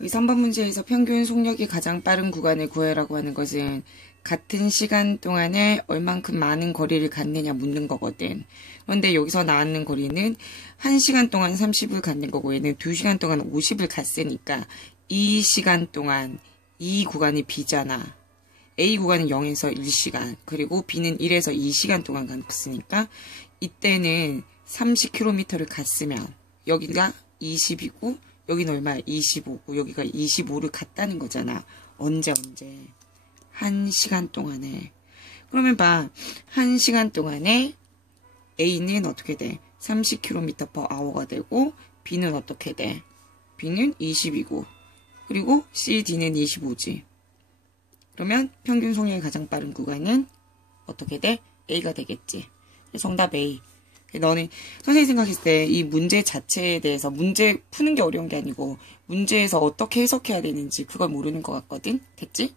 여기 3번 문제에서 평균 속력이 가장 빠른 구간을 구해라고 하는 것은 같은 시간 동안에 얼만큼 많은 거리를 갔느냐 묻는 거거든. 그런데 여기서 나왔는 거리는 1시간 동안 30을 갔는 거고 얘는 2시간 동안 50을 갔으니까 이 시간 동안 이 구간이 B잖아. A 구간은 0에서 1시간, 그리고 B는 1에서 2시간 동안 갔으니까 이때는 30km를 갔으면 여기가 20이고 여기는 얼마야? 25고 여기가 25를 갔다는 거잖아. 언제 언제? 1시간 동안에. 그러면 봐. 1시간 동안에 A는 어떻게 돼? 30km per hour가 되고 B는 어떻게 돼? B는 20이고 그리고 C, D는 25지. 그러면 평균 속력이 가장 빠른 구간은 어떻게 돼? A가 되겠지. 정답 A. 너는 선생님 생각했을 때 이 문제 자체에 대해서 문제 푸는 게 어려운 게 아니고 문제에서 어떻게 해석해야 되는지 그걸 모르는 것 같거든. 됐지?